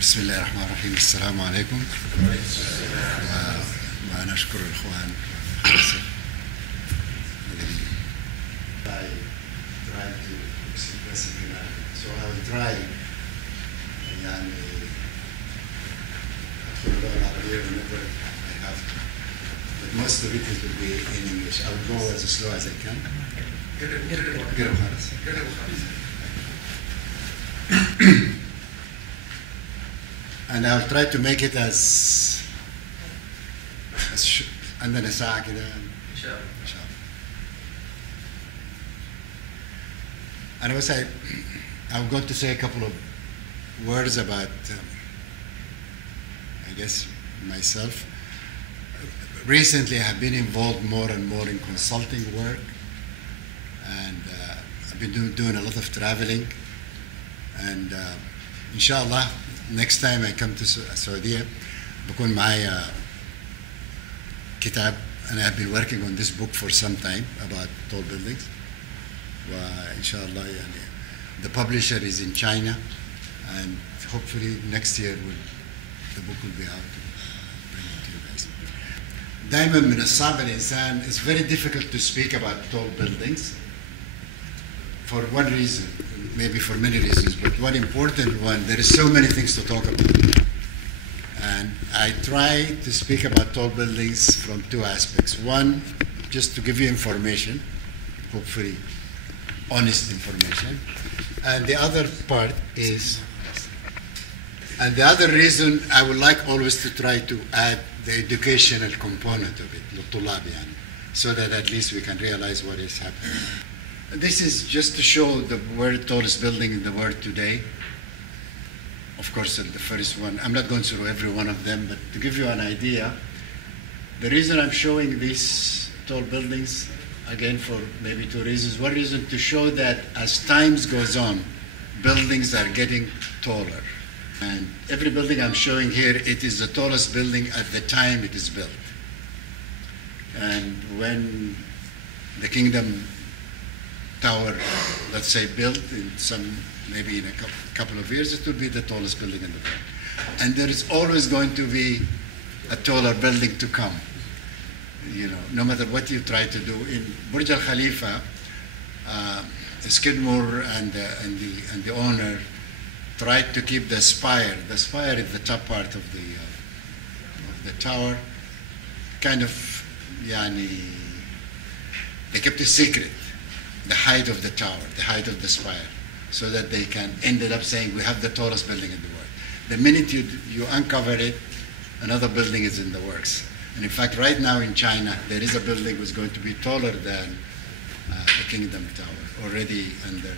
بسم الله الرحمن الرحيم. السلام عليكم. وأنا أشكر الإخوان. So I will try يعني أدخل اللغة العربية whenever I have to. But most of it will be in English. I will go as slow as I can. قرب خالص. And I'll try to make it as عندنا ساعة كده إن شاء الله. أنا بس I'm going to say a couple of words about I guess myself. Recently I have been involved more and more in consulting work, and I've been doing a lot of traveling, and inshallah next time I come to Saudi بكون معايا كتاب. and I have been working on this book for some time about tall buildings, وإن شاء الله يعني the publisher is in China, and hopefully next year the book will be out. Bring it to you guys. دائما من الصعب الإنسان it's very difficult to speak about tall buildings for one reason, maybe for many reasons, but one important one, there is so many things to talk about. And I try to speak about tall buildings from two aspects. One, just to give you information, hopefully honest information. And the other part is, and the other reason I would like always to try to add the educational component of it, للطلاب يعني, so that at least we can realize what is happening. This is just to show the world tallest building in the world today. Of course, the first one, I'm not going through every one of them, but to give you an idea, the reason I'm showing these tall buildings, again, for maybe two reasons. One reason, to show that as time goes on, buildings are getting taller. And every building I'm showing here, it is the tallest building at the time it is built. And when the Kingdom Tower, let's say, built in some, maybe in a couple of years, it will be the tallest building in the world. And there is always going to be a taller building to come. You know, no matter what you try to do. In Burj Al Khalifa, Skidmore and the owner tried to keep the spire. The spire is the top part of the tower. Kind of, yani, they kept it secret, the height of the tower, the height of the spire, so that they can ended up saying we have the tallest building in the world. The minute you uncover it, another building is in the works. And in fact, right now in China, there is a building that's going to be taller than the Kingdom Tower, already under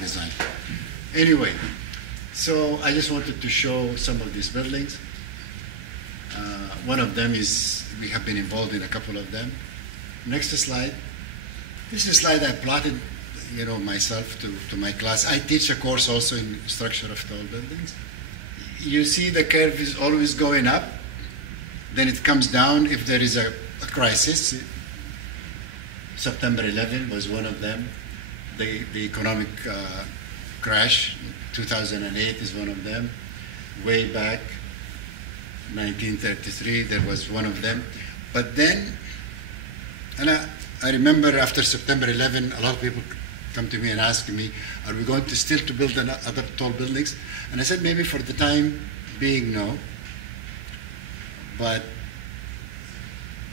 design. Anyway, so I just wanted to show some of these buildings. One of them is, we have been involved in a couple of them. Next slide. This is a slide I plotted, you know, myself to my class. I teach a course also in structure of tall buildings. You see the curve is always going up, then it comes down if there is a crisis. September 11 was one of them. The economic crash, 2008 is one of them. Way back, 1933, there was one of them. But then, and I remember after September 11, a lot of people come to me and ask me, are we going to still to build other tall buildings? And I said, maybe for the time being, no. But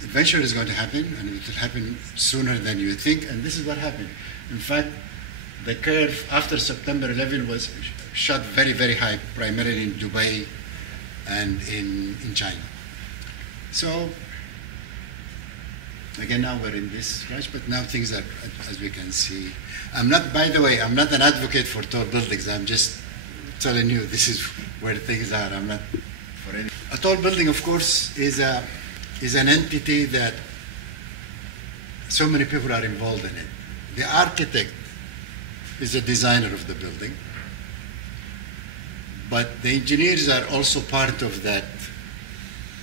eventually it's going to happen, and it will happen sooner than you think, and this is what happened. In fact, the curve after September 11 was shot very, very high, primarily in Dubai and in China. So, again, now we're in this crash, but now things are, as we can see. I'm not, by the way, I'm not an advocate for tall buildings. I'm just telling you this is where things are. I'm not for any. A tall building, of course, is an entity that so many people are involved in it. The architect is a designer of the building, but the engineers are also part of that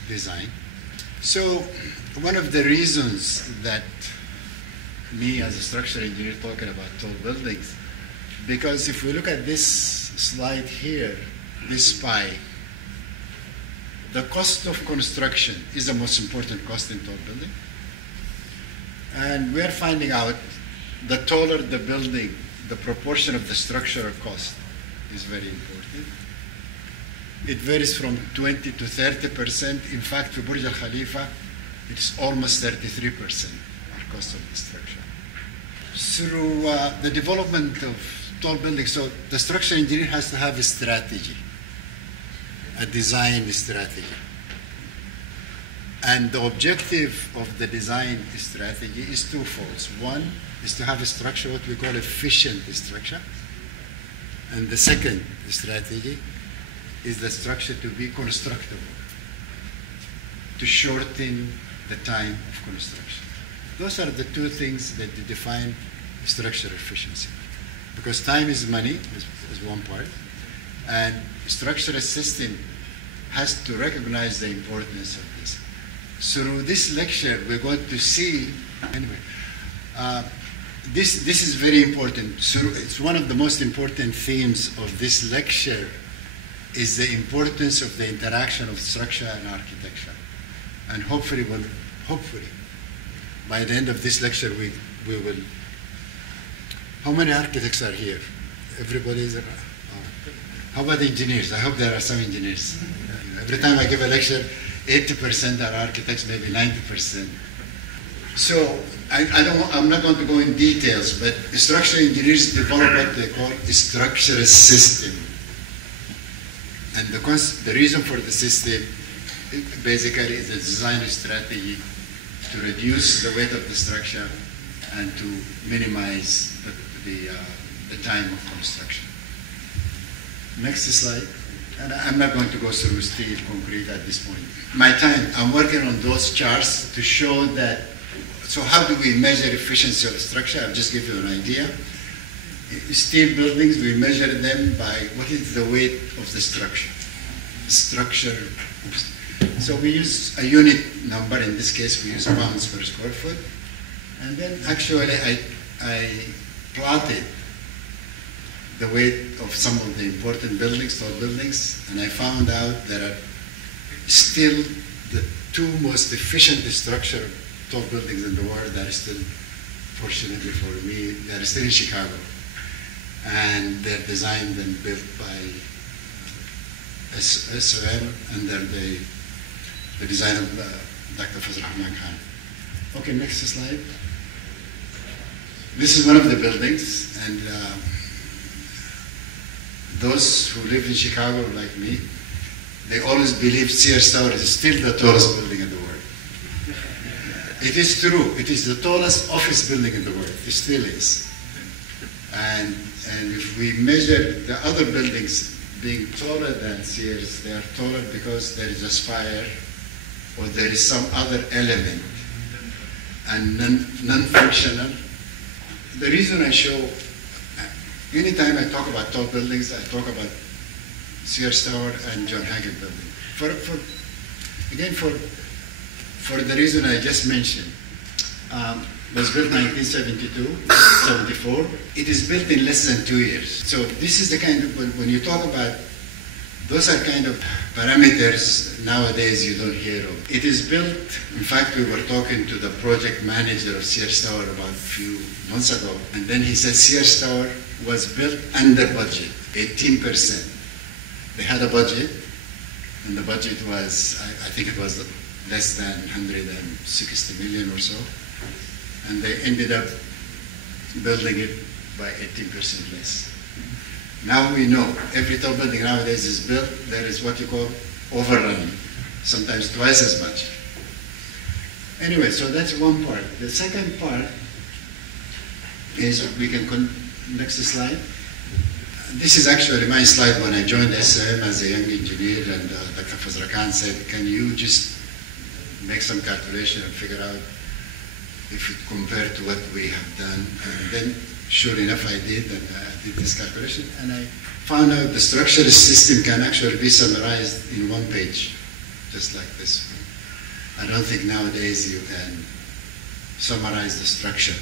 design. So one of the reasons that me as a structural engineer talking about tall buildings, because if we look at this slide here, this pie, the cost of construction is the most important cost in tall building. And we're finding out the taller the building, the proportion of the structural cost is very important. It varies from 20 to 30%. In fact, for Burj Al Khalifa, it's almost 33% our cost of the structure. Through the development of tall buildings, so the structural engineer has to have a strategy, a design strategy. And the objective of the design strategy is twofold. One is to have a structure, what we call efficient structure. And the second strategy is the structure to be constructible, to shorten the time of construction. Those are the two things that define structural efficiency. Because time is money, is one part, and structural system has to recognize the importance of this. Through this lecture, we're going to see, anyway, this is very important. So it's one of the most important themes of this lecture is the importance of the interaction of structure and architecture. And hopefully, by the end of this lecture, we will. How many architects are here? Everybody is. How about engineers? I hope there are some engineers. Every time I give a lecture, 80% are architects, maybe 90%. So I'm not going to go in details, but structural engineers develop what they call a structural system. And the reason for the system basically is a design strategy to reduce the weight of the structure and to minimize the time of construction. Next slide. And I'm not going to go through steel, concrete at this point. My time, I'm working on those charts to show that. So how do we measure efficiency of structure? I'll just give you an idea. Steel buildings, we measure them by what is the weight of the structure. So we use a unit number. In this case, we use pounds per square foot. And then actually I plotted the weight of some of the important buildings, tall buildings, and I found out there are still the two most efficient structure tall buildings in the world that are still, fortunately for me, they're still in Chicago. And they're designed and built by SOM under the design of Dr. Fazl Rahman Khan. Okay, next slide. This is one of the buildings, and those who live in Chicago like me, they always believe Sears Tower is still the tallest building in the world. It is true. It is the tallest office building in the world. It still is. And if we measure the other buildings being taller than Sears, they are taller because there is a spire or there is some other element and non-functional. The reason I show, anytime I talk about tall buildings, I talk about Sears Tower and John Hancock building. For the reason I just mentioned, was built in 1972, 74. It is built in less than 2 years. So this is the kind of, when you talk about, those are kind of parameters nowadays you don't hear of. It is built, in fact, we were talking to the project manager of Sears Tower about a few months ago, and then he said Sears Tower was built under budget, 18%. They had a budget, and the budget was, I think it was less than 160 million or so. And they ended up building it by 18% less. Now we know every tall building nowadays is built, there is what you call overrun, sometimes twice as much. Anyway, so that's one part. The second part is, we can, next slide. This is actually my slide when I joined SOM as a young engineer, and Dr. Fazl Khan said, can you just make some calculation and figure out if it compared to what we have done. And then, sure enough, I did, and I did this calculation, and I found out the structural system can actually be summarized in one page, just like this one. I don't think nowadays you can summarize the structure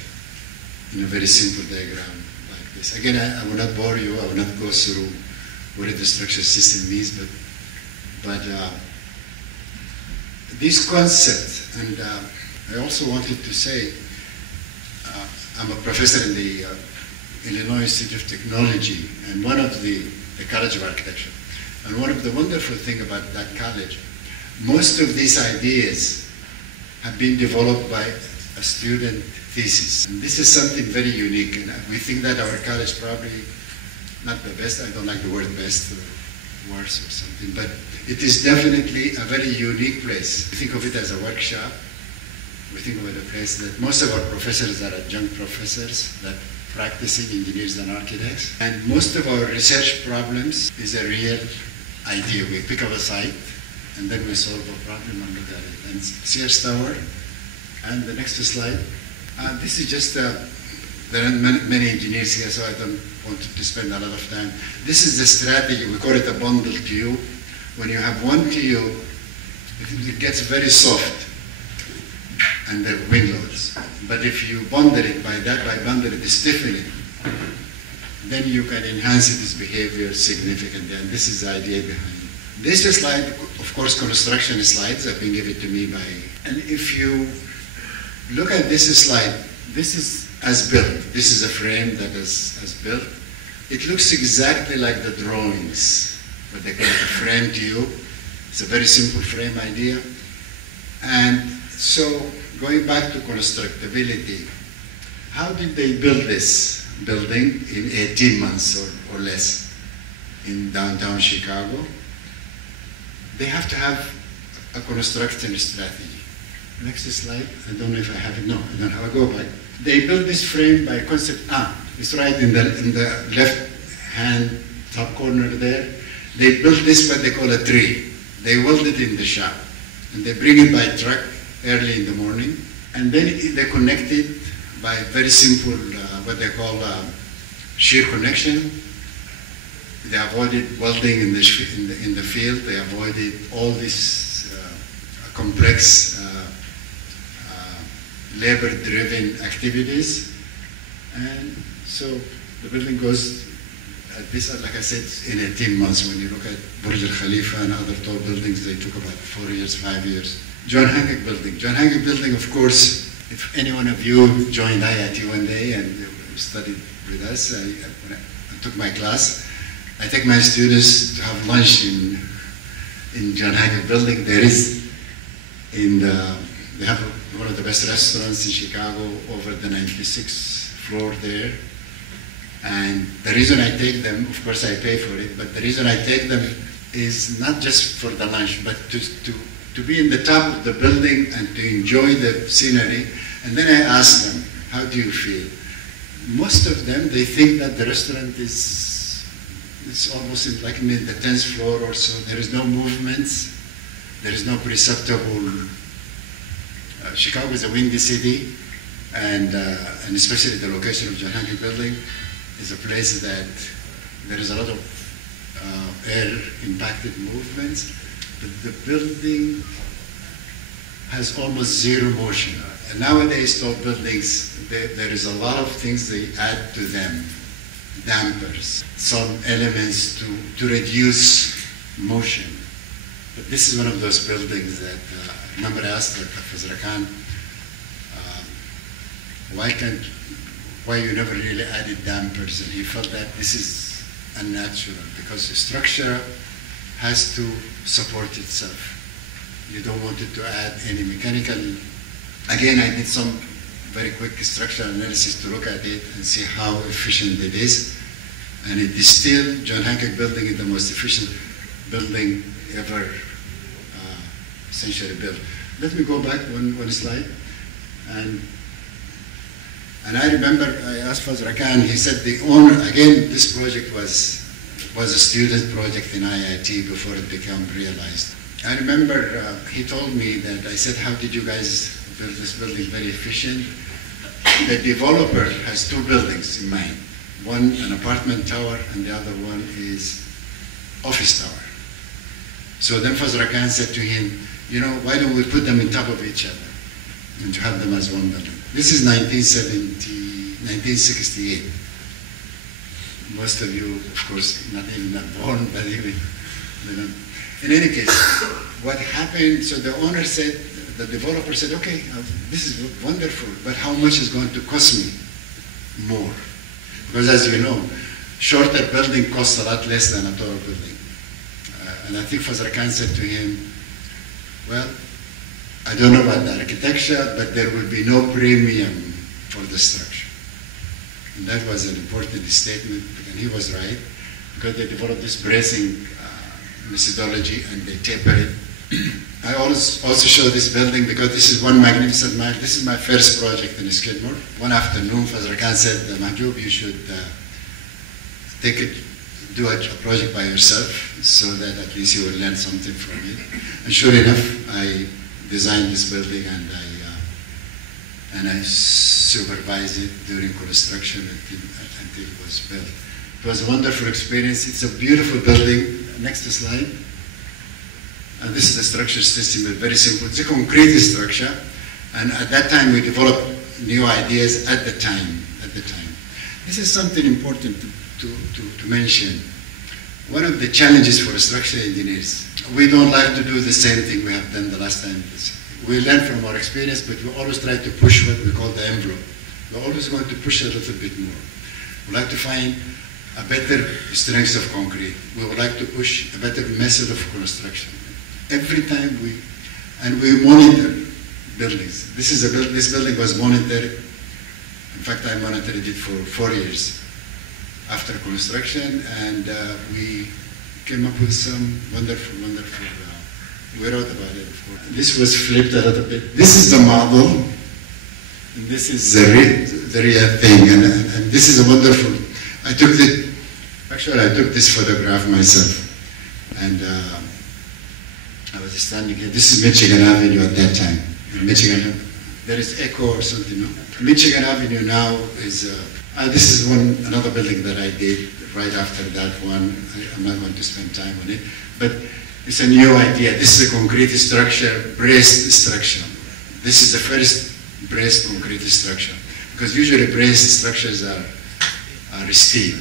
in a very simple diagram like this. Again, I will not bore you, I will not go through what the structure system means, but this concept, and I also wanted to say, I'm a professor in the Illinois Institute of Technology, and one of the College of Architecture. And one of the wonderful things about that college, most of these ideas have been developed by a student thesis. And this is something very unique, and we think that our college probably not the best, I don't like the word best or worse or something, but it is definitely a very unique place. We think of it as a workshop. We think of it as a place that most of our professors are adjunct professors that practicing engineers and architects. And most of our research problems is a real idea. We pick up a site and then we solve a problem and look at it. And Sears Tower, and the next slide. This is just, there are many engineers here, so I don't want to spend a lot of time. This is the strategy, we call it a bundle tube. When you have one tube, it gets very soft and the wind loads. But if you bundle it by bundle it, stiffen it, then you can enhance its behavior significantly. And this is the idea behind it. This slide, of course, construction slides have been given to me by, and if you look at this slide, this is as built. This is a frame that is as built. It looks exactly like the drawings, what they call it a frame tube. It's a very simple frame idea. And so, going back to constructability, how did they build this building in 18 months or less in downtown Chicago? They have to have a construction strategy. Next slide. I don't know if I have it. No, I don't have a go back. They built this frame by concept. It's right in the left-hand top corner there. They built this what they call a tree. They weld it in the shop, and they bring it by truck early in the morning, and then they connect it by very simple, what they call shear connection. They avoided welding in the field. They avoided all these complex labor-driven activities, and so the building goes. This, like I said, in 18 months. When you look at Burj Al Khalifa and other tall buildings, they took about 4 years, 5 years. John Hancock Building. John Hancock Building, of course, if any one of you joined IIT one day and studied with us, when I took my class, I take my students to have lunch in John Hancock Building. There is, they have one of the best restaurants in Chicago over the 96th floor there. And the reason I take them, of course I pay for it, but the reason I take them is not just for the lunch, but to be in the top of the building and to enjoy the scenery. And then I ask them, how do you feel? Most of them, they think that the restaurant it's almost like in the 10th floor or so. There is no movements. There is no perceptible. Chicago is a windy city, and especially the location of John Hancock Building is a place that there is a lot of air-impacted movements, but the building has almost zero motion. And nowadays, tall buildings, there is a lot of things they add to them, dampers, some elements to reduce motion. But this is one of those buildings that, I remember I asked Professor Khan, why you never really added dampers, and he felt that this is unnatural because the structure has to support itself. You don't want it to add any mechanical. Again, I did some very quick structural analysis to look at it and see how efficient it is, and it is still, John Hancock Building is the most efficient building ever essentially built. Let me go back one slide. And I remember I asked Fazl Khan, he said the owner, again, this project was a student project in IIT before it became realized. I remember he told me that, I said, how did you guys build this building very efficient? The developer has two buildings in mind. One, an apartment tower, and the other one is office tower. So then Fazl Khan said to him, why don't we put them on top of each other and to have them as one building? This is 1968. most of you, of course, not even not born, but even, you know. In any case, what happened, so the owner said, the developer said, okay, this is wonderful, but how much is going to cost me more? Because as you know, shorter building costs a lot less than a taller building. And I think Fazra Khan said to him, well, I don't know about the architecture, but there will be no premium for the structure. And that was an important statement, and he was right, because they developed this bracing methodology and they taper it. I also show this building because this is one magnificent mile. This is my first project in Skidmore. One afternoon, Fazra Khan said, Mahjoub, you should do a project by yourself so that at least you will learn something from it. And sure enough, I designed this building and I supervised it during construction until it was built. It was a wonderful experience. It's a beautiful building. Next slide. And this is the structure system, very simple. It's a concrete structure. And at that time, we developed new ideas at the time. This is something important to mention. One of the challenges for structural engineers, we don't like to do the same thing we have done the last time. We learn from our experience, but we always try to push what we call the envelope. We're always going to push a little bit more. We like to find a better strength of concrete. We would like to push a better method of construction. Every time we monitor buildings. This building was monitored. In fact, I monitored it for 4 years after construction, and we came up with some wonderful, we wrote about it, of course. This was flipped a little bit. This is the model, and this is the real thing, and this is a wonderful, I took this photograph myself, and I was standing here. This is Michigan Avenue at that time. Michigan, there is echo or something, no? Michigan Avenue now is, this is another building that I did right after that one. I'm not going to spend time on it, but it's a new idea. This is a concrete structure, braced structure. This is the first braced concrete structure, because usually braced structures are steel.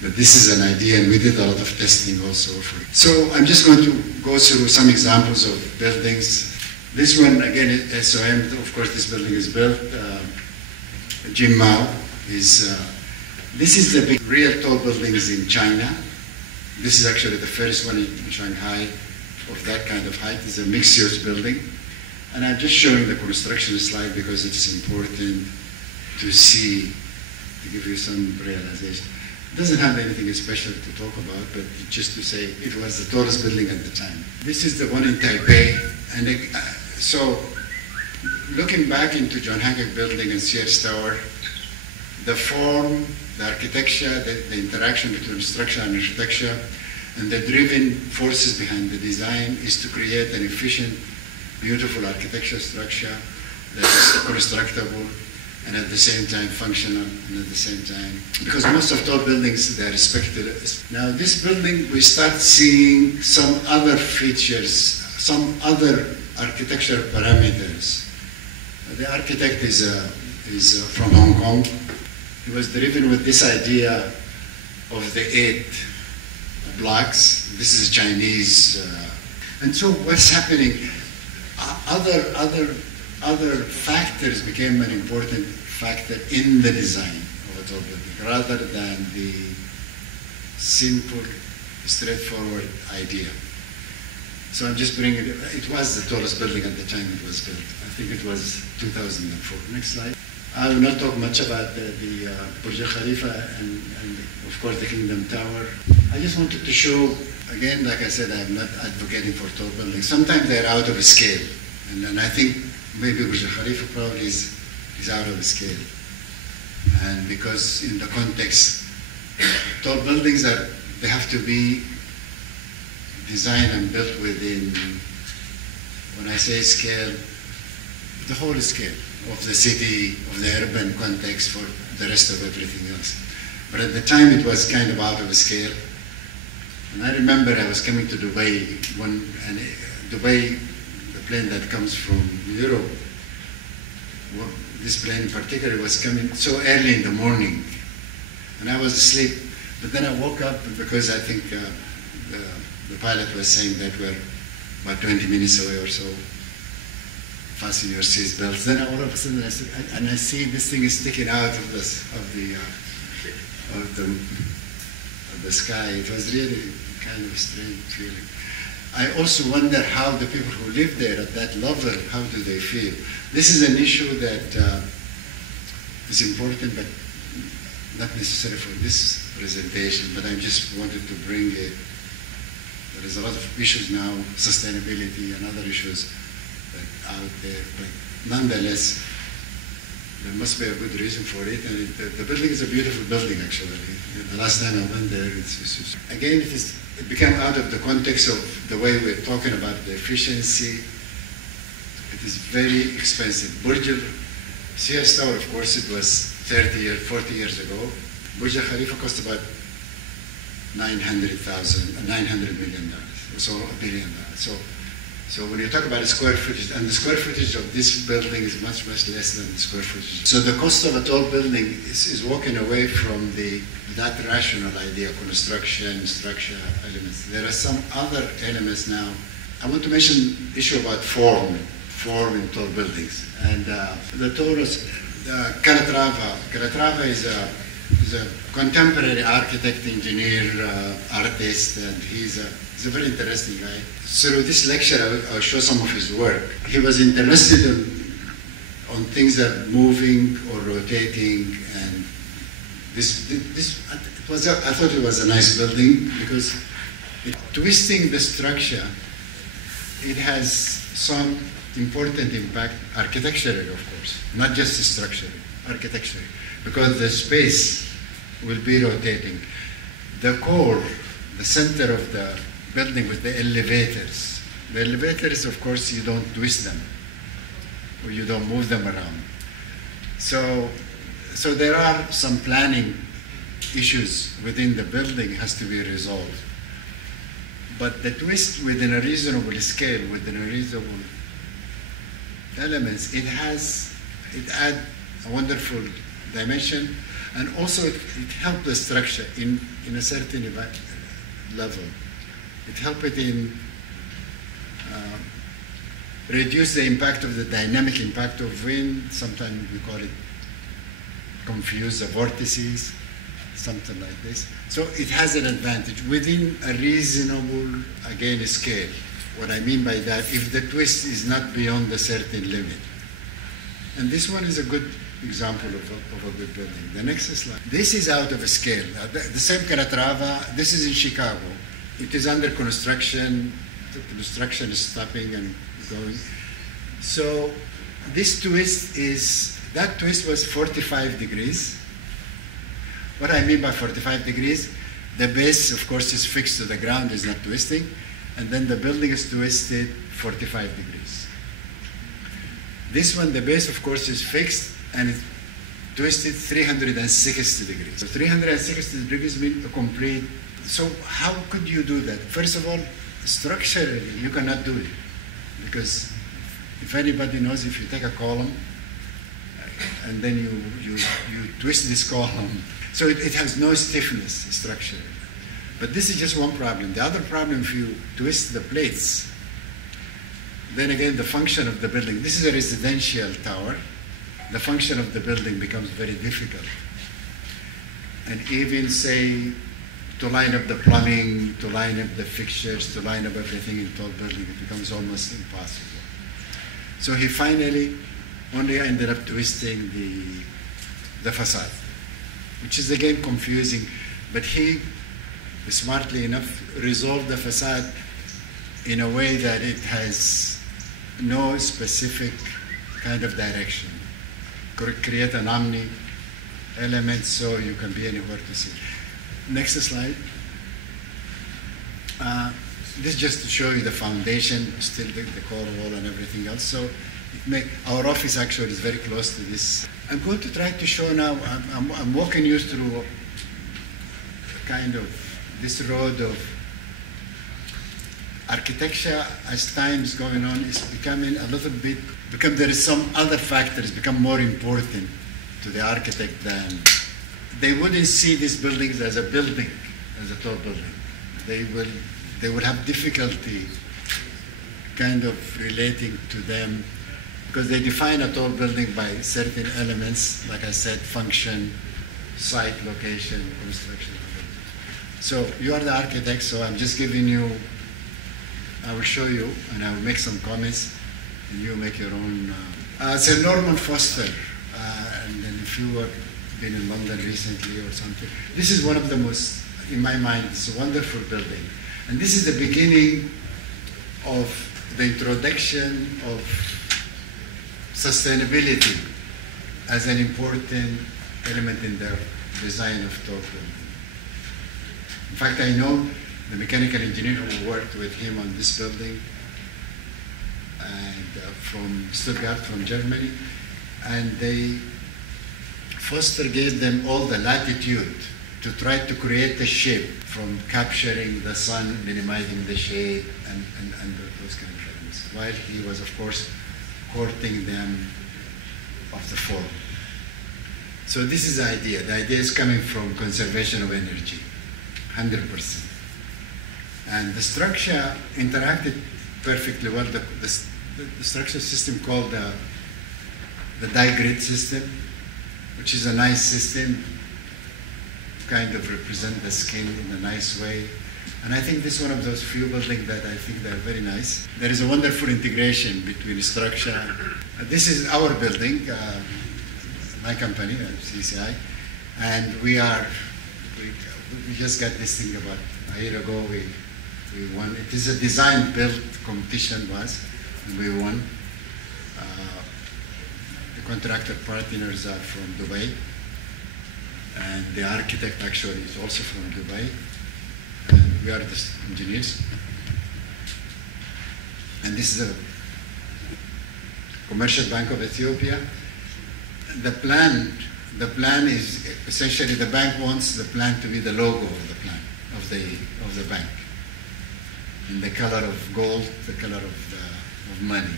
But this is an idea, and we did a lot of testing also for it. So I'm just going to go through some examples of buildings. This one, again, SOM, of course, this building is built. Jim Mao is, this is the big, real tall buildings in China. This is actually the first one in Shanghai of that kind of height. It's a mixed-use building. And I'm just showing the construction slide because it's important to see, to give you some realization. It doesn't have anything special to talk about, but just to say it was the tallest building at the time. This is the one in Taipei. And so looking back into John Hancock Building and Sears Tower, the form, the architecture, the interaction between structure and architecture, and the driving forces behind the design is to create an efficient, beautiful architectural structure that is constructible and at the same time functional, and at the same time, because most of tall buildings, they are respected. Now this building, we start seeing some other features, some other architectural parameters. The architect is from Hong Kong. He was driven with this idea of the 8 blocks. This is Chinese. And so what's happening? Other factors became an important factor in the design of a tall building, rather than the simple, straightforward idea. So I'm just bringing it. It was the tallest building at the time it was built. I think it was 2004. Next slide. I will not talk much about the Burj Khalifa and of course the Kingdom Tower. I just wanted to show, again, like I said, I'm not advocating for tall buildings. Sometimes they're out of scale. And I think maybe Burj Khalifa probably is out of scale. And because in the context, tall buildings they have to be designed and built within, when I say scale, the whole scale of the city, of the urban context for the rest of everything else. But at the time it was kind of out of scale. And I remember I was coming to Dubai, Dubai, the plane that comes from Europe, this plane in particular was coming so early in the morning. and I was asleep. But then I woke up because I think the pilot was saying that we're about 20 minutes away or so. Fasten your seat belts. Then all of a sudden I see this thing is sticking out of the sky. It was really kind of a strange feeling. I also wonder how the people who live there at that level, how do they feel? This is an issue that is important, but not necessarily for this presentation, but I just wanted to bring it. There is a lot of issues now, sustainability and other issues that out there, but nonetheless, there must be a good reason for it, and the building is a beautiful building, actually. The last time I went there, again, it became out of the context of the way we're talking about the efficiency. It is very expensive. Burj Al Sears Tower, of course, it was 40 years ago. Burj Al Khalifa cost about $900 million, so $1 billion. So when you talk about the square footage, and the square footage of this building is much, much less than the square footage. So the cost of a tall building is walking away from that rational idea of construction, structure elements. There are some other elements now. I want to mention the issue about form in tall buildings. And the tallest, Calatrava. Calatrava is a contemporary architect, engineer, artist, and he's a very interesting guy. Through this lecture, I'll show some of his work. He was interested on things that are moving or rotating, and I thought it was a nice building because twisting the structure, it has some important impact architecturally, of course, not just structurally, architecturally, because the space will be rotating. The core, the center of the building with the elevators. The elevators, of course, you don't twist them or you don't move them around. So there are some planning issues within the building has to be resolved. But the twist within a reasonable scale, within a reasonable elements, it adds a wonderful dimension, and also it helps the structure in a certain level. It helps it in reduce the impact of the dynamic impact of wind. Sometimes we call it confuse the vortices, something like this. So it has an advantage within a reasonable, again, scale. What I mean by that, if the twist is not beyond a certain limit. And this one is a good example of a good building. The next slide. This is out of scale. The same Calatrava, this is in Chicago. It is under construction. The construction is stopping and going. So this twist that twist was 45 degrees. What I mean by 45 degrees, the base, of course, is fixed to the ground, is not twisting, and then the building is twisted 45 degrees. This one, the base, of course, is fixed, and it's twisted 360 degrees. So 360 degrees means a complete. So how could you do that? First of all, structurally, you cannot do it, because if anybody knows, if you take a column and then you twist this column, so it has no stiffness structurally. But this is just one problem. The other problem, if you twist the plates, then again the function of the building. This is a residential tower. The function of the building becomes very difficult. And even say to line up the plumbing, to line up the fixtures, to line up everything in tall building, it becomes almost impossible. So he finally only ended up twisting the facade, which is again confusing, but he smartly enough resolved the facade in a way that it has no specific kind of direction. Create an omni element so you can be anywhere to see. Next slide. This just to show you the foundation, still the core wall and everything else. So our office actually is very close to this. I'm going to try to show now, I'm walking you through kind of this road of architecture as time is going on is becoming a little bit, there is some other factors become more important to the architect than they wouldn't see these buildings as a building, as a tall building. They will have difficulty kind of relating to them because they define a tall building by certain elements, like I said, function, site, location, construction. So you are the architect, so I'm just giving you, I will show you and I will make some comments and you make your own. Sir Norman Foster, and then if you have been in London recently or something, this is one of the most, in my mind, it's a wonderful building. And this is the beginning of the introduction of sustainability as an important element in the design of tall building. In fact, I know the mechanical engineer who worked with him on this building, and from Stuttgart, from Germany, and Foster gave them all the latitude to try to create a shape from capturing the sun, minimizing the shade, and those kind of elements, while he was, of course, courting them of the form. So this is the idea. The idea is coming from conservation of energy, 100%. And the structure interacted perfectly well. The structure system called the die-grid system, which is a nice system, kind of represent the skin in a nice way. And I think this is one of those few buildings that I think they're very nice. There is a wonderful integration between structure. This is our building, my company, CCI, and we just got this thing about a year ago. We won. It is a design build competition and we won. The contractor partners are from Dubai, and the architect actually is also from Dubai. And we are the engineers. And this is the Commercial Bank of Ethiopia. The plan is essentially the bank wants the plan to be the logo of the plan of the bank, in the color of gold, the color of money.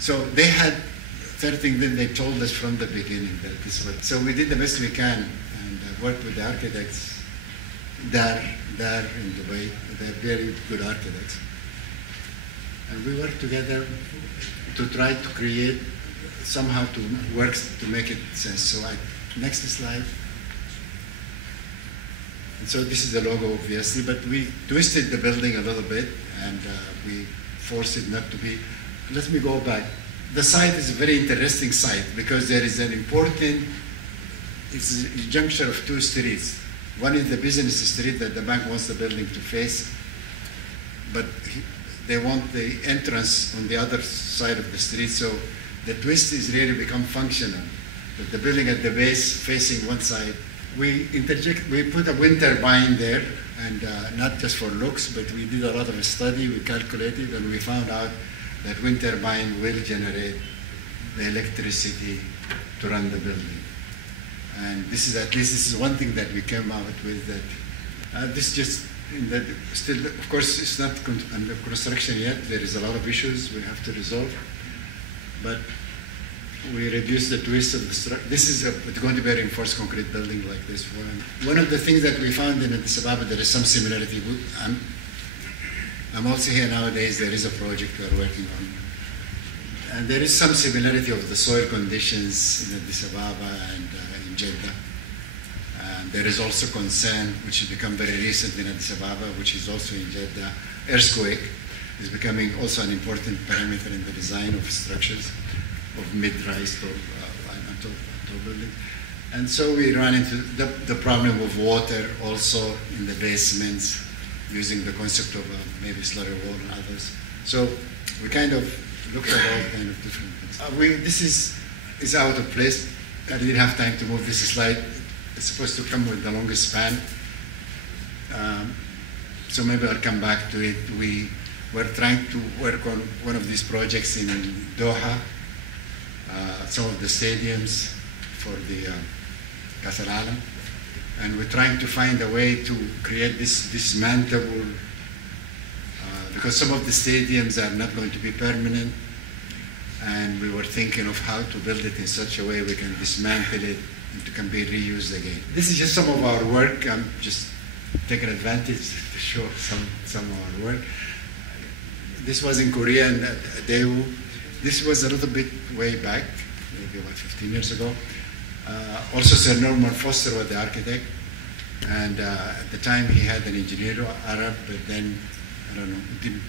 So they had 13 things they told us from the beginning that this was. So we did the best we can and worked with the architects there in Dubai. They're very good architects. And we worked together to try to create, somehow to work to make it sense. So next slide. And so this is the logo, obviously, but we twisted the building a little bit and we forced it not to be. Let me go back. The site is a very interesting site because there is an important, it's a juncture of two streets. One is the business street that the bank wants the building to face, but they want the entrance on the other side of the street, so the twist is really become functional. But the building at the base facing one side, we put a wind turbine there, and not just for looks, but we did a lot of study, we calculated, and we found out that wind turbine will generate the electricity to run the building. And this is, at least this is one thing that we came out with, that this just, still, of course, it's not under construction yet. There is a lot of issues we have to resolve, but we reduced the twist of the structure. This is it's going to be a reinforced concrete building like this one. One of the things that we found in Addis Ababa, there is some similarity. I'm also here nowadays. There is a project we are working on, and there is some similarity of the soil conditions in Addis Ababa and in Jeddah. And there is also concern, which has become very recent in Addis Ababa, which is also in Jeddah. Earthquake is becoming also an important parameter in the design of structures, of mid-rise tall buildings. And so we run into the problem of water also in the basements, using the concept of maybe slurry wall and others. So we kind of looked at all kind of different things. This is out of place. I didn't have time to move this slide. It's supposed to come with the longest span. So maybe I'll come back to it. We were trying to work on one of these projects in Doha, some of the stadiums for the Kas Al Alam. And we're trying to find a way to create this dismantleable, because some of the stadiums are not going to be permanent, and we were thinking of how to build it in such a way we can dismantle it and can be reused again. This is just some of our work. I'm just taking advantage to show some of our work. This was in Korea and Daewoo. This was a little bit way back, maybe about 15 years ago. Also, Sir Norman Foster was the architect, and at the time he had an engineer, Arab, but then, I don't know, didn't.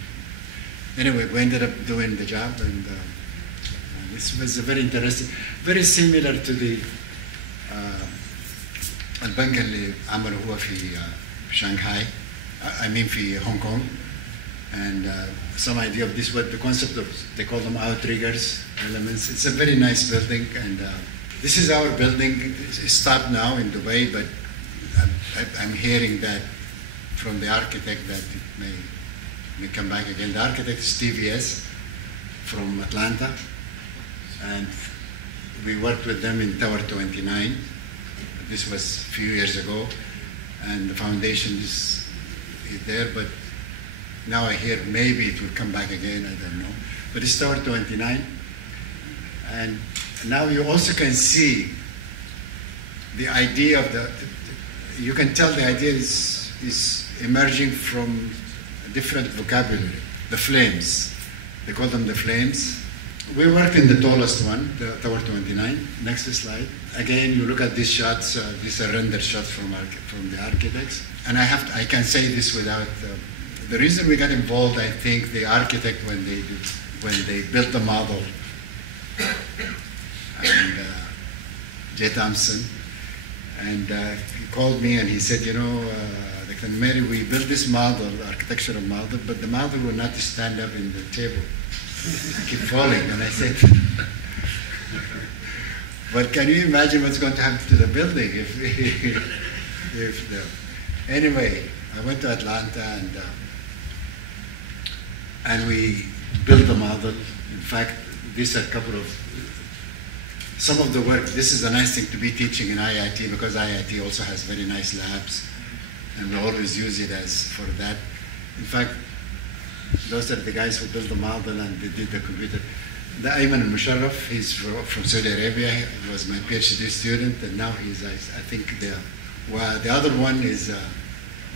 Anyway, we ended up doing the job, and this was very interesting, very similar to the البنك اللي عمله هو في Shanghai, I mean في Hong Kong, and some idea of this, what the concept of, they call them outriggers, elements. It's a very nice building, and this is our building. It's stopped now in Dubai, but I'm hearing that from the architect that it may come back again. The architect is TVS from Atlanta, and we worked with them in Tower 29. This was a few years ago, and the foundation is there, but now I hear maybe it will come back again, I don't know. But it's Tower 29, and now you also can see the idea of you can tell the idea is emerging from a different vocabulary. The flames, they call them the flames. We worked in the tallest one, the Tower 29. Next slide. Again, you look at these shots. These are render shots from the architects. And I can say this without. The reason we got involved, I think, the architect when they built the model, and Jay Thompson, and he called me and he said, you know, Dr. Mary, we built this model, architectural model, but the model will not stand up in the table. Keep falling. And I said, but can you imagine what's going to happen to the building Anyway, I went to Atlanta and we built the model. In fact, these are some of the work. This is a nice thing to be teaching in IIT, because IIT also has very nice labs, and we always use it for that. In fact, those are the guys who built the model and they did the computer. The Ayman al-Musharraf, he's from Saudi Arabia. He was my PhD student, and now he's, I think, the other one is,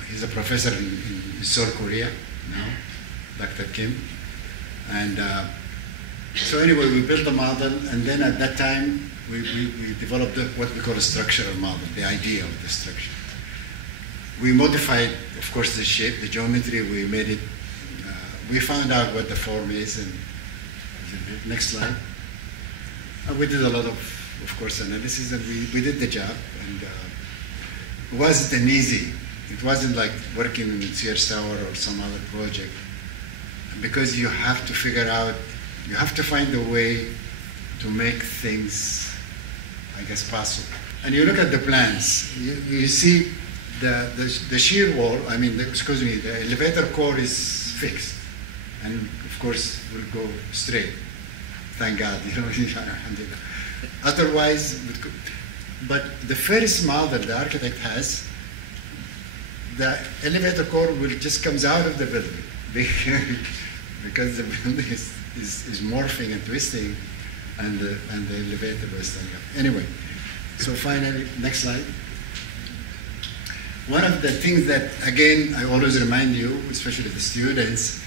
he's a professor in Seoul, Korea now, Dr. Kim. And so anyway, we built the model, and then at that time, we developed what we call a structural model, the idea of the structure. We modified, of course, the shape, the geometry. We made it. We found out what the form is, and next slide. We did a lot of course, analysis, and we did the job. And it wasn't easy. It wasn't like working in Sears Tower or some other project, because you have to figure out, you have to find a way to make things, I guess, possible. And you look at the plans, you see the shear wall, the elevator core is fixed. And of course, will go straight. Thank God, Otherwise, but the first model the architect has, the elevator core will just comes out of the building because the building is morphing and twisting, and the elevator was standing up. Anyway, so finally, next slide. One of the things that, again, I always remind you, especially the students,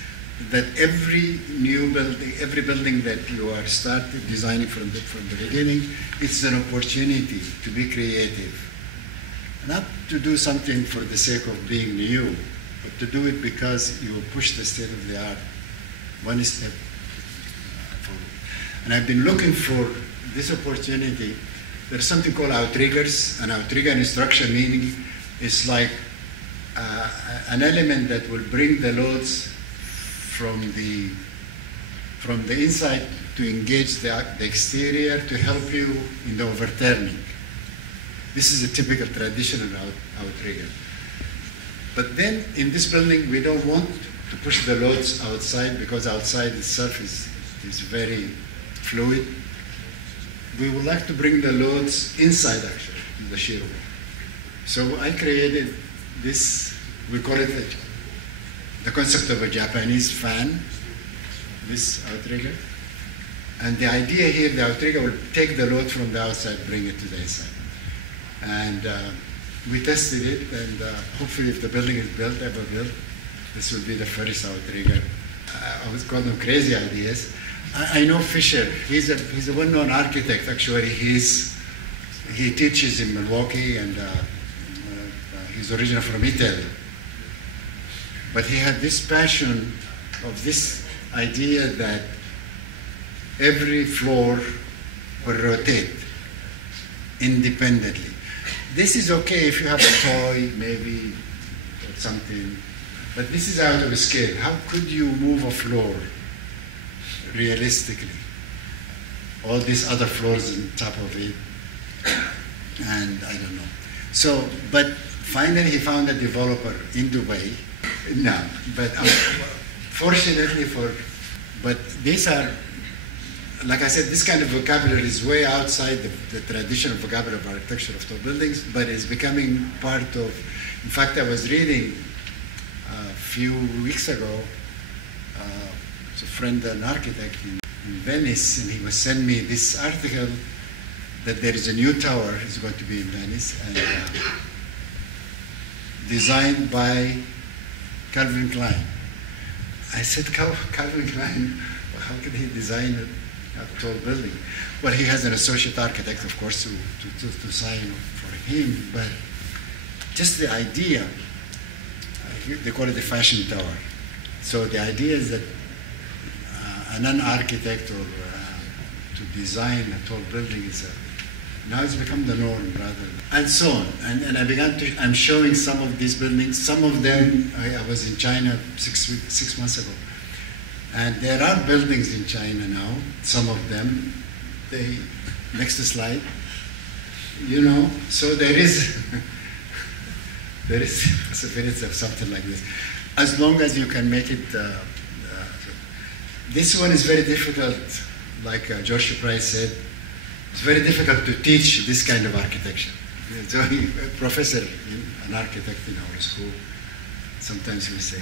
that every new building, every building that you are started designing from the beginning, it's an opportunity to be creative. Not to do something for the sake of being new, but to do it because you will push the state of the art one step forward. And I've been looking for this opportunity. There's something called outriggers, and outrigger instruction meaning it's like an element that will bring the loads from the inside to engage the exterior to help you in the overturning. This is a typical traditional outrigger. But then in this building, we don't want to push the loads outside, because outside itself is very fluid. We would like to bring the loads inside, actually, the shear wall. So I created this, we call it the concept of a Japanese fan, this outrigger. And the idea here, the outrigger will take the load from the outside, bring it to the inside. And we tested it, and hopefully if the building is built, ever built, this will be the first outrigger. I was calling them crazy ideas. I know Fisher. He's a well-known architect. Actually, he teaches in Milwaukee, and he's originally from Italy. But he had this passion of this idea that every floor will rotate independently. This is okay if you have a toy, maybe, or something, but this is out of scale. How could you move a floor realistically? All these other floors on top of it, and I don't know. So, but finally he found a developer in Dubai. No, but fortunately but these are, like I said, this kind of vocabulary is way outside the traditional vocabulary of architecture of tall buildings, but it's becoming part of, in fact, I was reading a few weeks ago, a friend, an architect in Venice, and he was sending me this article that there is a new tower is going to be in Venice, and designed by Calvin Klein. I said, Calvin Klein, how could he design a tall building? Well, he has an associate architect, of course, to sign for him, but just the idea, they call it the fashion tower. So the idea is that a non-architect or to design a tall building is now it's become the norm rather than, and so on. And I began to, I'm showing some of these buildings. Some of them, I was in China 6 months ago. And there are buildings in China now, some of them. Next slide. You know, so there is possibility of something like this. As long as you can make it, this one is very difficult, like Joshua Price said, it's very difficult to teach this kind of architecture. So a professor, an architect in our school, sometimes we say,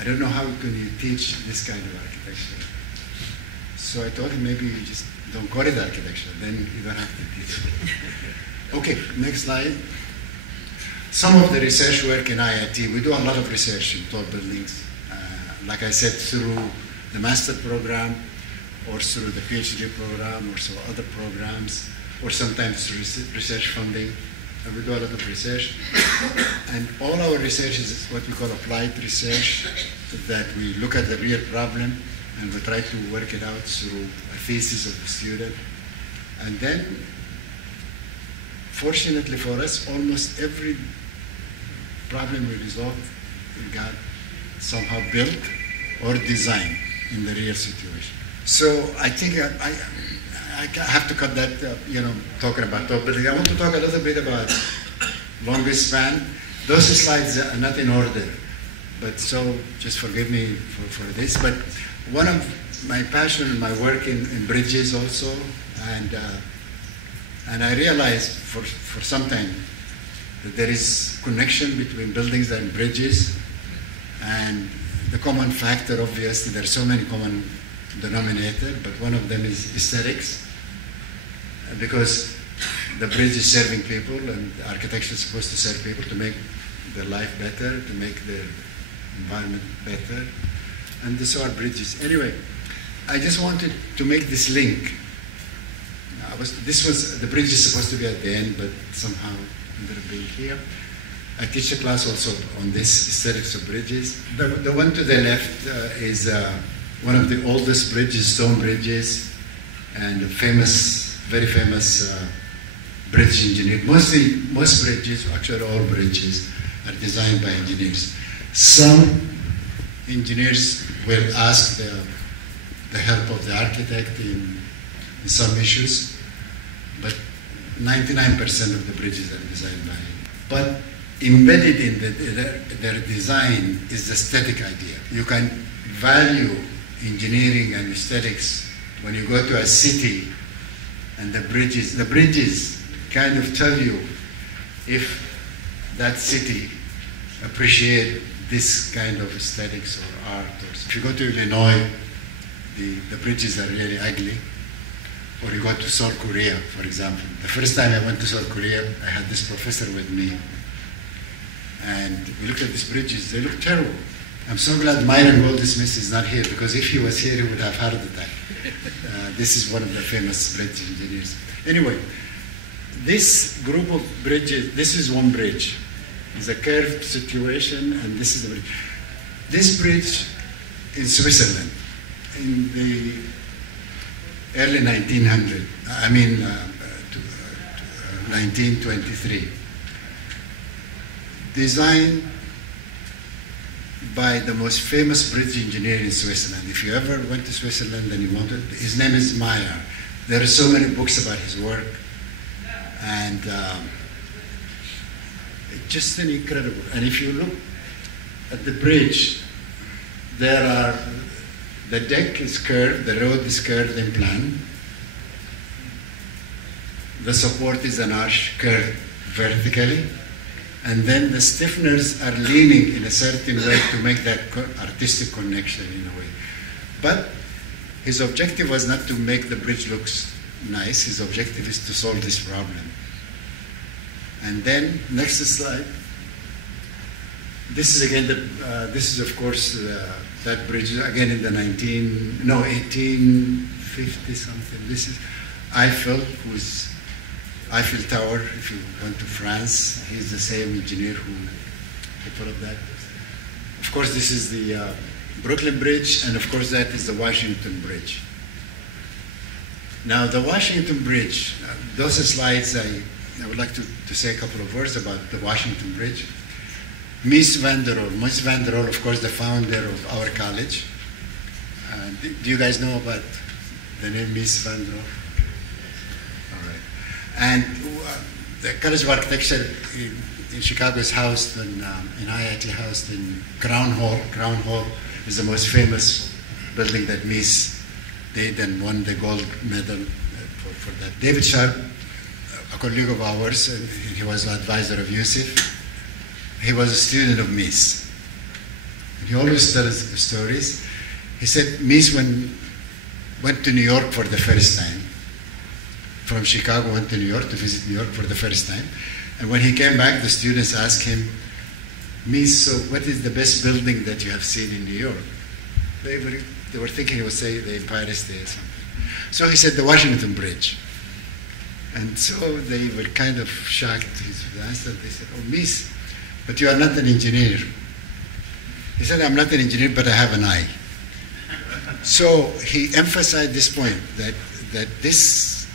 I don't know how can you teach this kind of architecture. So I told him maybe you just don't call it architecture, then you don't have to teach it. Okay, next slide. Some of the research work in IIT, we do a lot of research in tall buildings. Like I said, through the master program, or through the PhD program, or through other programs, or sometimes through research funding. And we do a lot of research. And all our research is what we call applied research, that we look at the real problem and we try to work it out through a thesis of the student. And then, fortunately for us, almost every problem we resolved got somehow built or designed in the real situation. So I think I have to cut that, talking about tall building. I want to talk a little bit about longest span. Those slides are not in order, but so just forgive me for this. But one of my passion and my work in bridges also, and I realized for some time that there is connection between buildings and bridges, and the common factor, obviously, there are so many common denominator, but one of them is aesthetics, because the bridge is serving people and architecture is supposed to serve people to make their life better, to make their environment better, and so are bridges. Anyway, I just wanted to make this link. The bridge is supposed to be at the end, but somehow ended up being here. I teach a class also on this aesthetics of bridges. The one to the left is one of the oldest bridges, stone bridges, and very famous bridge engineer. Most bridges, actually all bridges, are designed by engineers. Some engineers will ask the help of the architect in some issues, but 99% of the bridges are designed by him. But embedded in their design is the aesthetic idea. You can value engineering and aesthetics when you go to a city and the bridges kind of tell you if that city appreciate this kind of aesthetics or art. If you go to Illinois, the bridges are really ugly. Or you go to South Korea, for example. The first time I went to South Korea, I had this professor with me. And we looked at these bridges, they look terrible. I'm so glad Myron Goldsmith is not here, because if he was here, he would have heart attack. This is one of the famous bridge engineers. Anyway, this group of bridges, this is one bridge. It's a curved situation, and this is the bridge. This bridge in Switzerland, in the early 1900, 1923, designed by the most famous bridge engineer in Switzerland. If you ever went to Switzerland and you wanted, his name is Meyer. There are so many books about his work, and it's just an incredible. And if you look at the bridge, the deck is curved, the road is curved in plan. The support is an arch curved vertically. And then the stiffeners are leaning in a certain way to make that artistic connection in a way. But his objective was not to make the bridge look nice. His objective is to solve this problem. And then, next slide. This is again, this is of course that bridge again in the 1850 something. This is Eiffel, who's Eiffel Tower. If you went to France, he's the same engineer who put up that. Of course, this is the Brooklyn Bridge, and of course that is the Washington Bridge. Now, the Washington Bridge, those slides, I would like to say a couple of words about the Washington Bridge. Mies van der Rohe. Mies van der Rohe, of course, the founder of our college. Do you guys know about the name Mies van der Rohe? All right. And the College of Architecture in Chicago is housed in IIT, housed in Crown Hall. Crown Hall is the most famous building that Mies did and won the gold medal for that. David Sharp, a colleague of ours, and he was the advisor of Yusuf. He was a student of Mies. He always tells stories. He said Mies went to New York for the first time. From Chicago, went to New York to visit New York for the first time. And when he came back, the students asked him, Mies, so what is the best building that you have seen in New York? They were thinking he would say the Empire State or something. So he said the Washington Bridge. And so they were kind of shocked his answer. They said, oh, Mies, but you are not an engineer. He said, I'm not an engineer, but I have an eye. So he emphasized this point, that this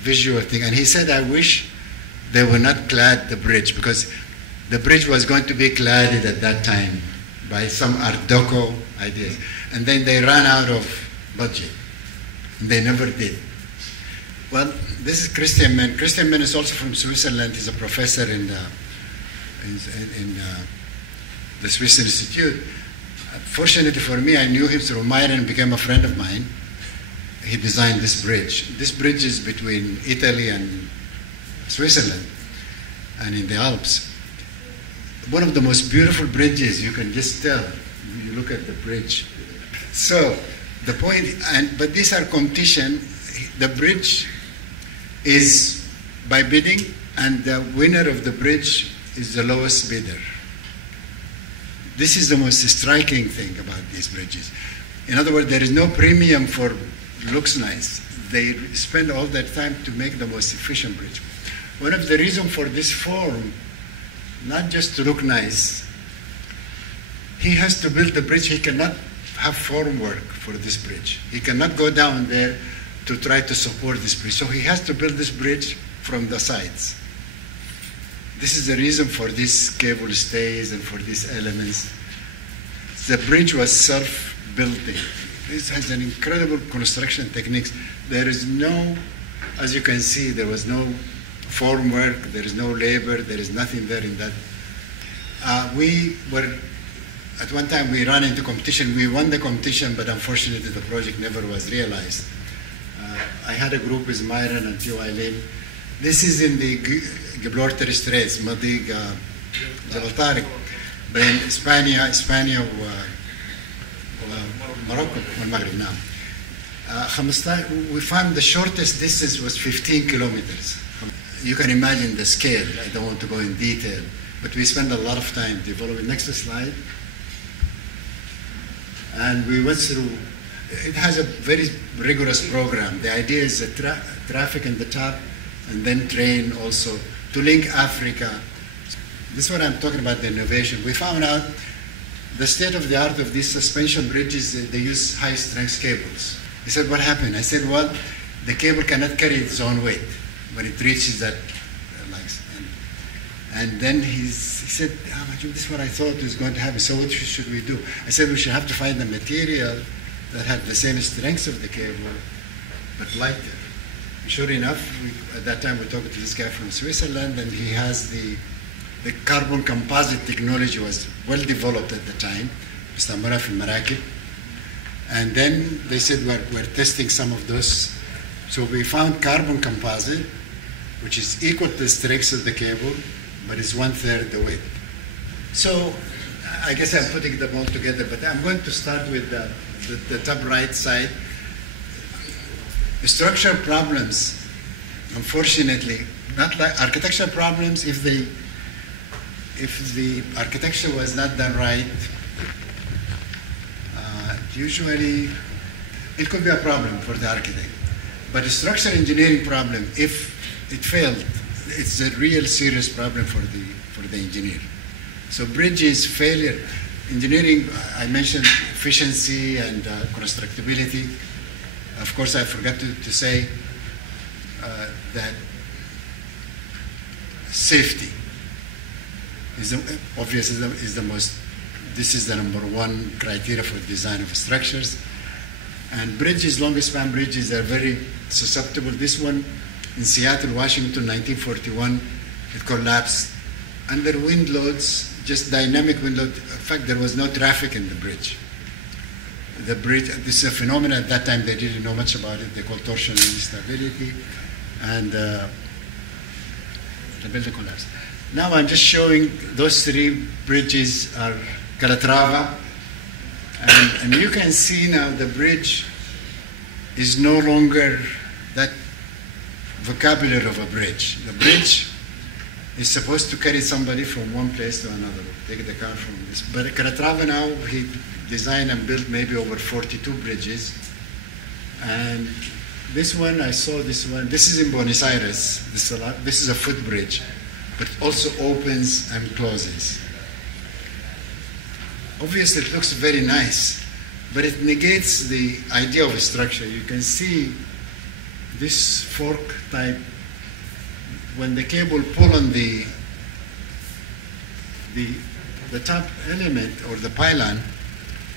visual thing, and he said, I wish they were not clad the bridge, because the bridge was going to be cladded at that time by some Art Deco ideas. And then they ran out of budget. And they never did. Well, this is Christian Menn. Christian Menn is also from Switzerland. He's a professor in the Swiss Institute. Fortunately for me, I knew him through Myron and became a friend of mine. He designed this bridge. This bridge is between Italy and Switzerland and in the Alps. One of the most beautiful bridges, you can just tell when you look at the bridge. So the point, but these are competition. The bridge is by bidding, and the winner of the bridge is the lowest bidder. This is the most striking thing about these bridges. In other words, there is no premium for looks nice. They spend all that time to make the most efficient bridge. One of the reasons for this form, not just to look nice, he has to build the bridge. He cannot have form work for this bridge. He cannot go down there to try to support this bridge. So he has to build this bridge from the sides. This is the reason for these cable stays and for these elements. The bridge was self-building. This has an incredible construction techniques. There is no, as you can see, there was no form work, there is no labor, there is nothing there in that. We were, at one time we ran into competition. We won the competition, but unfortunately the project never was realized. I had a group with Myron and Theo Eileen. This is in the Gibraltar Straits, Madig, Jabal Tariq, بين إسبانيا وموروكو والمغرب. نعم. We found the shortest distance was 15 kilometers. You can imagine the scale. I don't want to go in detail, but we spent a lot of time developing. Next slide. And we went through, it has a very rigorous program. The idea is the traffic in the top, and then train also to link Africa. This is what I'm talking about, the innovation. We found out the state of the art of these suspension bridges, they use high strength cables. He said, what happened? I said, well, the cable cannot carry its own weight when it reaches that length. And then he said, this is what I thought was going to happen, so what should we do? I said, we should have to find a material that had the same strength of the cable, but lighter. Sure enough, at that time we talked to this guy from Switzerland, and he has the carbon composite technology was well developed at the time, مستعمرة في المراكب. And then they said we're testing some of those. So we found carbon composite, which is equal to the strength of the cable, but is 1/3 the weight. So I guess I'm putting them all together, but I'm going to start with the top right side. Structural problems, unfortunately, not like architectural problems. If the architecture was not done right, usually it could be a problem for the architect. But a structural engineering problem, if it failed, it's a real serious problem for the engineer. So bridges failure, engineering, I mentioned efficiency and constructability. Of course, I forgot to say that safety is the most. This is the number one criteria for design of structures. And bridges, long span bridges, are very susceptible. This one in Seattle, Washington, 1941, it collapsed under wind loads, just dynamic wind load. In fact, there was no traffic in the bridge. The bridge, this is a phenomenon at that time, they didn't know much about it. They called torsional instability, and the building collapsed. Now I'm just showing those three bridges are Calatrava, and you can see now the bridge is no longer that vocabulary of a bridge. The bridge is supposed to carry somebody from one place to another, take the car from this. But Calatrava now, he designed and built maybe over 42 bridges. And this one, I saw this one. This is in Buenos Aires. This is a footbridge, but it also opens and closes. Obviously, it looks very nice, but it negates the idea of a structure. You can see this fork type. When the cable pull on the top element or the pylon,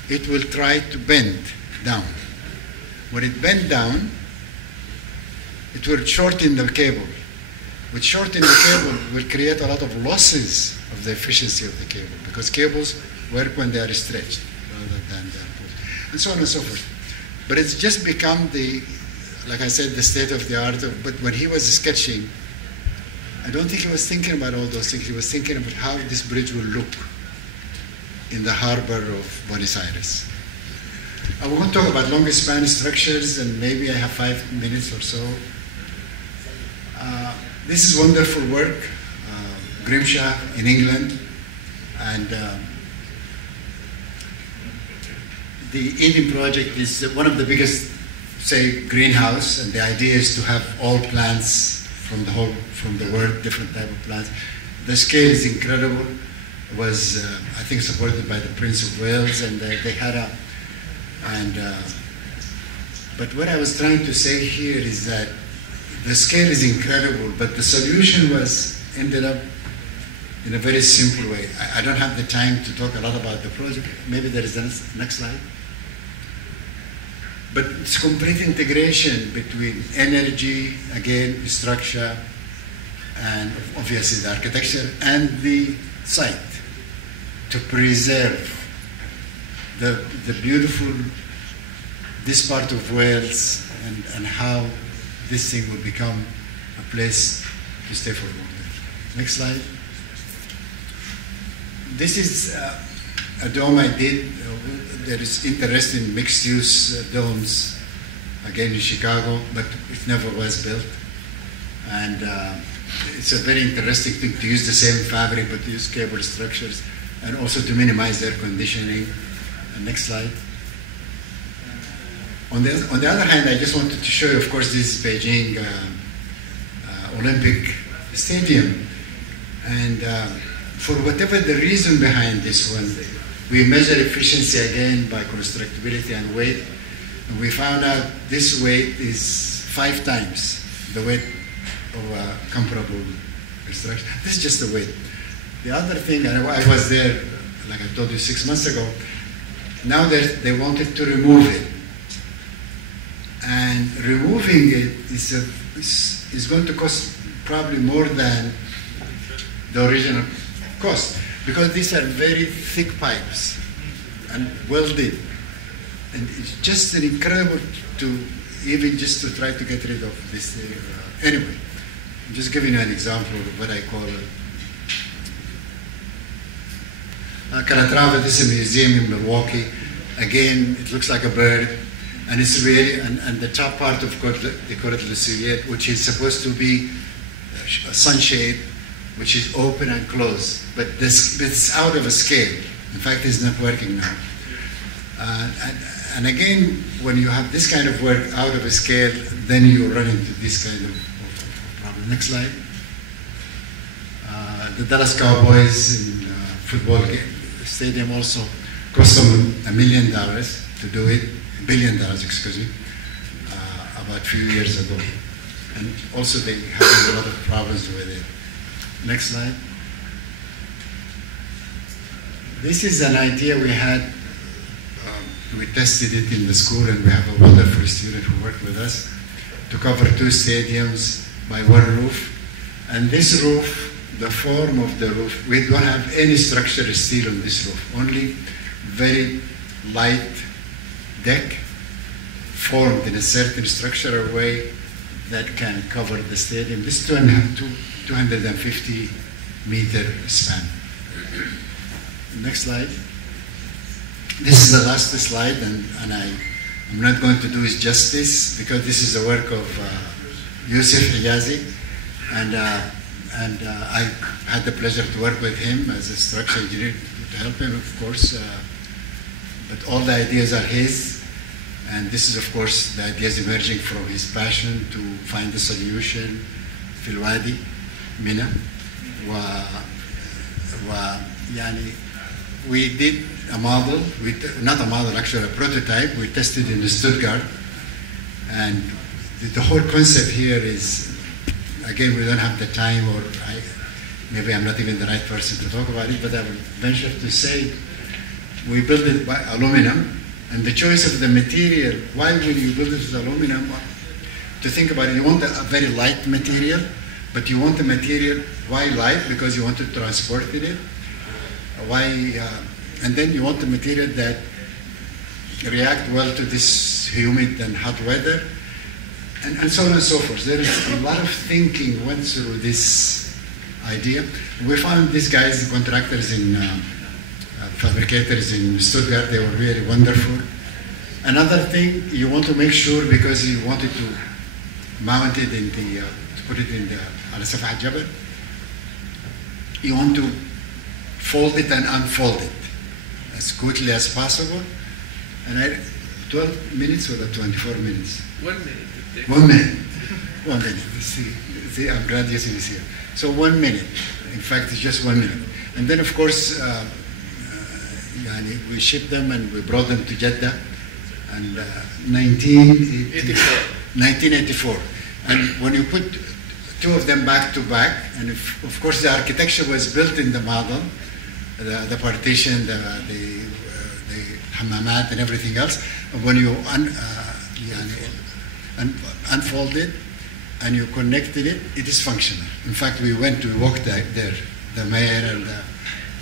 it will try to bend down. When it bends down, it will shorten the cable. With shortening the cable, it will create a lot of losses of the efficiency of the cable, because cables work when they are stretched rather than they are pulled, and so on and so forth. But it's just become like I said, the state of the art of, but when he was sketching, I don't think he was thinking about all those things. He was thinking about how this bridge will look in the harbor of Buenos Aires. I won't talk about long span structures, and maybe I have 5 minutes or so. This is wonderful work, Grimshaw in England, and the Eden project is one of the biggest, say, greenhouse, and the idea is to have all plants from the world, different type of plants. The scale is incredible. It was, I think, supported by the Prince of Wales, and they had but what I was trying to say here is that the scale is incredible, but the solution ended up in a very simple way. I don't have the time to talk a lot about the project. Maybe there is a next slide. But it's complete integration between energy, again, structure, and obviously the architecture, and the site to preserve the beautiful, this part of Wales, and how this thing will become a place to stay for longer. Next slide. This is a dome I did. There is interest in mixed-use domes again in Chicago, but it never was built. And it's a very interesting thing to use the same fabric, but to use cable structures, and also to minimize air conditioning. Next slide. On the other hand, I just wanted to show you, of course, this Beijing Olympic Stadium. And for whatever the reason behind this one, we measure efficiency again by constructability and weight. And we found out this weight is 5 times the weight of a comparable construction. This is just the weight. The other thing, and I was there, like I told you, 6 months ago. Now they wanted to remove it. And removing it is going to cost probably more than the original cost, because these are very thick pipes and welded. And it's just incredible to even just to try to get rid of this. Anyway, I'm just giving you an example of what I call Calatrava. This is a museum in Milwaukee. Again, it looks like a bird. And it's really, and the top part of they call it le Souillette, which is supposed to be a sunshade, which is open and closed. But it's out of a scale. In fact, it's not working now. And again, when you have this kind of work out of a scale, then you run into this kind of problem. Next slide. The Dallas Cowboys in football stadium also cost them $1 million to do it. $1 billion, excuse me, about a few years ago. And also they having a lot of problems with it. Next slide. This is an idea we had. We tested it in the school, and we have a wonderful student who worked with us to cover 2 stadiums by 1 roof. And this roof, the form of the roof, we don't have any structural steel on this roof, only very light deck formed in a certain structural way that can cover the stadium. This is 250 meter span. Next slide. This is the last slide, and I'm not going to do it justice, because this is the work of Yusuf Hijazi, and I had the pleasure to work with him as a structural engineer to help him, of course. But all the ideas are his, and this is, of course, the ideas emerging from his passion to find a solution في الوادي منى. يعني we did a model, not a model, actually a prototype. We tested in Stuttgart, and the whole concept here is, again, we don't have the time, or maybe I'm not even the right person to talk about it, but I will venture to say we built it by aluminum, and the choice of the material, why will you build it with aluminum? To think about it, you want a very light material, but you want the material, why light? Because you want to transport it. Why? And then you want the material that react well to this humid and hot weather, and so on and so forth. There is a lot of thinking went through this idea. We found these guys, contractors in fabricators in Stuttgart. They were really wonderful. Another thing, you want to make sure, because you wanted to mount it in the, to put it in the على سفح الجبل, you want to fold it and unfold it as quickly as possible. And 12 minutes or 24 minutes? 1 minute. 1 minute. 1 minute. See, I'm glad you see this here. So 1 minute. In fact, it's just 1 minute. And then, of course, we shipped them and we brought them to Jeddah. And 1984. And when you put 2 of them back to back, and of course the architecture was built in the model, the partition, the hammamat and everything else. And when you unfold it and you connected it, it is functional. In fact, we walked there, the mayor and the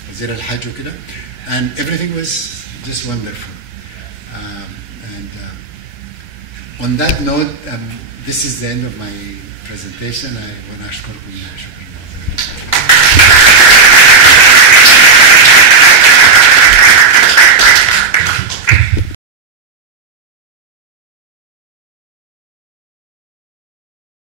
Wazir al-Hajj and everything was just wonderful. On that note, this is the end of my presentation. I want to ask you.